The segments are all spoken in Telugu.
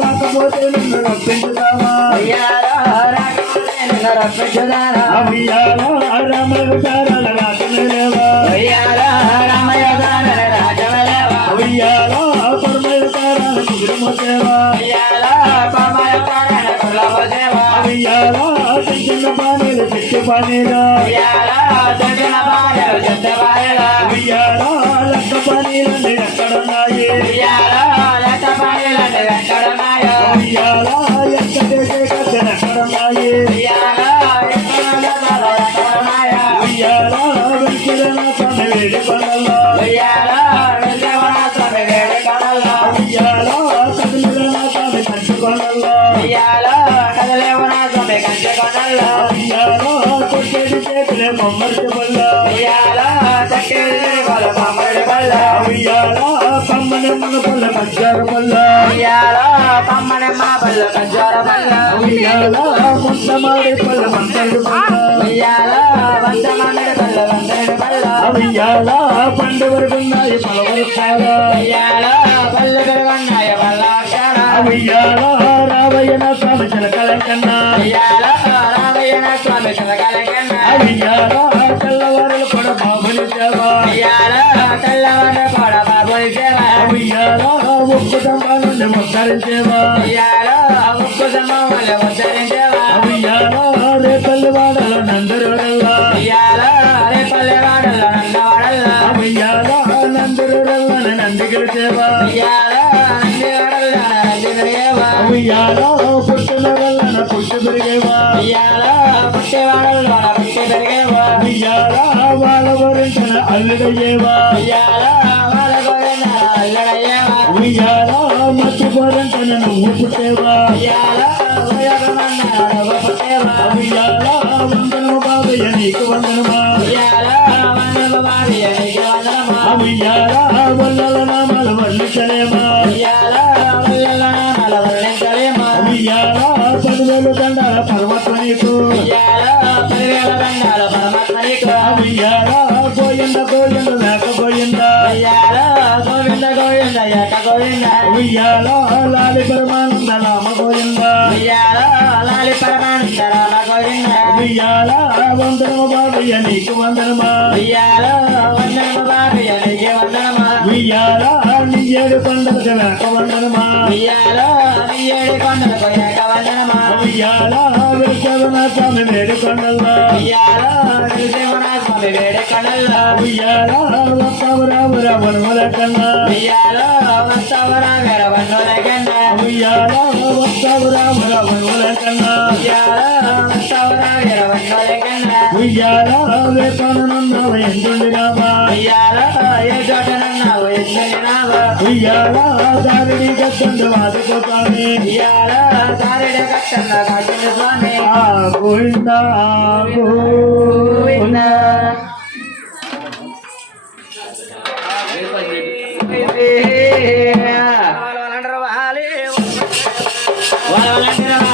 రాకపోతే నిన్న రప్పించుదామా అయ్యారా రామ పానీలు. చెట్టు పానీలు అయ్యాలో లక్క ఎక్కడున్నాయి పమ్మనమ్మ బల్ల ఉయ్యాల మందడి బల్ల వందడి బల్ల పండు వరకున్నాయి పెరుగన్నాయ స్వామి చిలకల కన్నా తెల్లవారులు కూడా బాబుని ఉయ్యాల తెల్లవాడ కూడా ఉప్పు నుండి ముద్దరించేవా ఉయ్యాల ఉప్పు సమ్మల ఉద్ధరించేవ రేపల్లి వాడలో ఉయ్యాల రేపల్లె నందవాడల్లో నందిగిరి వల్ల పుట్టి పెరిగేవా. ఉయ్యాల పుట్టి అల్లుడయ్యేవా ఉయ్యాల వాళ్ళ గోవింద అల్లడయ్యేవ ఉయ్యాలో వందనము బాబయ్య నీకు వందనమా ఉయ్యాల వందనము నామాలు వర్ణించలేమా లాలి పరమానంద నామ గోయింద ఉయ్యాల లాలి పరమానంద రామ గోవింద. ఉయ్యాలో వందనము బాబయ్య నీకు వందనమా? ఉయ్యాల వందనము బావి నీకు వందనమా? ఉయ్యాలో నీ ఏడు కొండలకు మేక వందనమా? ఉయ్యాల నీ ఏడు కొండలకు ఏక వందనమా? ఉయ్యాలో విలుచరణ స్వామి వేడు కొండల్లో? ఉయ్యాల స్వామి వేడి ఉయ్యాలో వస్తావురావుర వనముల కన్నా? ఉయ్యాల వస్తావరా ఉయ్యాలో వేపనున్నావ ఎందుండి రామా ఉయ్యాల ఏ చోటనున్నావు వాదుకోతానే స్వామి ఆ Govinda Govinda Wala lang sila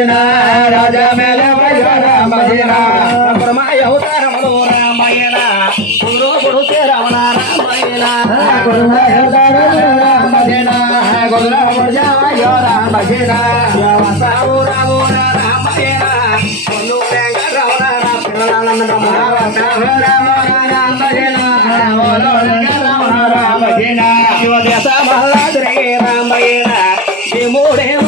రాజా మేళ పరమాయ అవతారములు రామాయణ కుదురు కొడుకే రమణ రామాయణ మూడేమో చేరు రామయ్య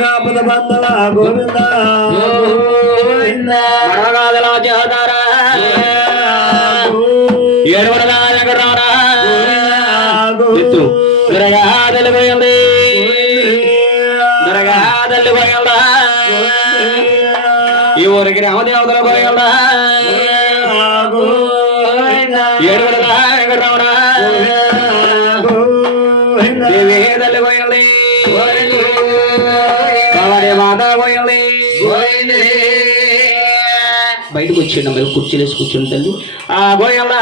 అనాథరక్షకాపద బంధన గోవింద మడగాదలో చేతారా ఏడువడల ఎగరారా ఎత్తు దొరగా తెలిపోయింది దొరగా తెలిపోయిందా ఈ ఊరికి రామదేవతల పోయిందా ఏడువడల ఎగరావడా బయటకు వచ్చిండు మరి కుర్చీలు వేసి కూర్చుని తల్లి. ఆ గోయల్లా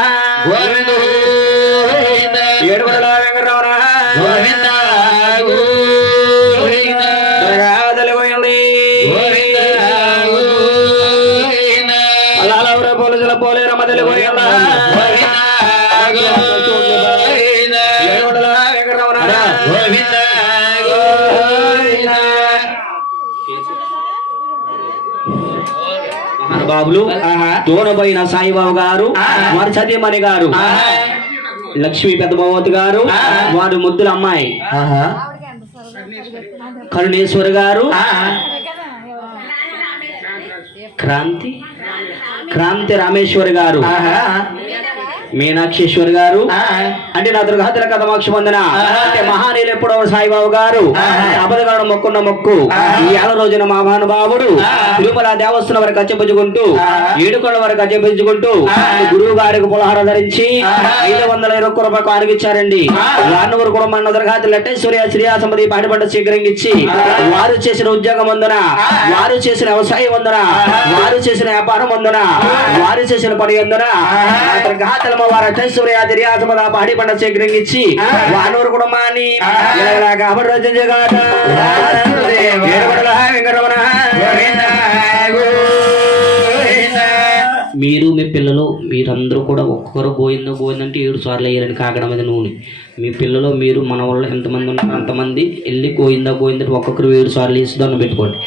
ఏడుగుల పోయింది అలాలవర పోలీసుల పోలే రమ్మదలి పోయిందా ఏడుగుల వెంకటరమణ మహానుభావులు తోడబోయిన సాయిబాబు గారు. వారి సత్యమణి గారు. లక్ష్మీ పెద్దబావతి గారు. వారి ముద్దుల అమ్మాయి. కరుణేశ్వర్ గారు. క్రాంతి. క్రాంతి రామేశ్వర్ గారు. మీనాక్షేశ్వర్ గారు. అంటే నా దుర్గాతుల కథ మోక్ష పొందిన అంటే మహానీయులు ఎప్పుడో సాయిబాబు గారు. అబదగాడు మొక్కున్న మొక్కు. ఈ ఏళ్ళ రోజున మా మహానుభావుడు తిరుమల దేవస్థానం వరకు అచ్చపుచ్చుకుంటూ ఏడుకొండ వరకు అచ్చపుచ్చుకుంటూ గురువు గారికి పులహార ధరించి ఐదు వందల ఇరవై రూపాయలు ఆరగిచ్చారండి. వారిని కూడా మన దుర్గాతులు లట్టేశ్వరి శ్రీయాసమది పాటిపడ్డ స్వీకరించి వారు చేసిన ఉద్యోగం వందన వారు చేసిన వ్యవసాయం వందన వారు చేసిన వ్యాపారం వందన వారు చేసిన పని వందన స్వీకరించి వానూరు కుటుంబాన్ని వెంకటరమణ. మీరు మీ పిల్లలు మీరందరూ కూడా ఒక్కొక్కరు గోయిందో గోయిందంటే ఏడు సార్లు వేయాలని కాకడం మీద నూనె. మీ పిల్లలు మీరు మన వాళ్ళు ఎంతమంది ఉన్నారు అంతమంది వెళ్ళి గోయిందా గోయిందంటే ఒక్కొక్కరు ఏడు సార్లు వేసి దండం పెట్టుకోండి.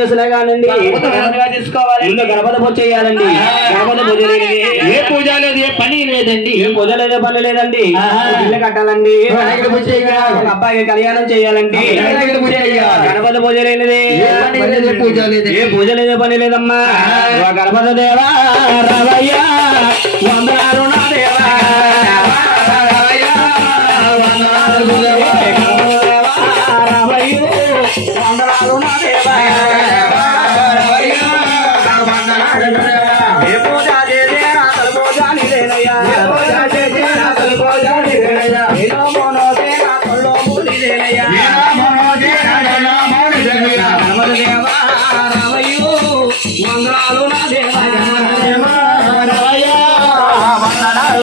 చేసినా కానండి. ముందు గణపతి పూజ చేయాలండి. గణపతి పూజ ఏ పూజ లేదు ఏ పని లేదండి. ఏం పూజ లేదే పని లేదండి. ఇల్లు కట్టాలండి. అబ్బాయికి కళ్యాణం చేయాలండి. గణపతి పూజ లేనిది ఏ పూజ లేదు. ఏ పూజ లేదే పని లేదమ్మా. గణపతి దేవా రవయ్య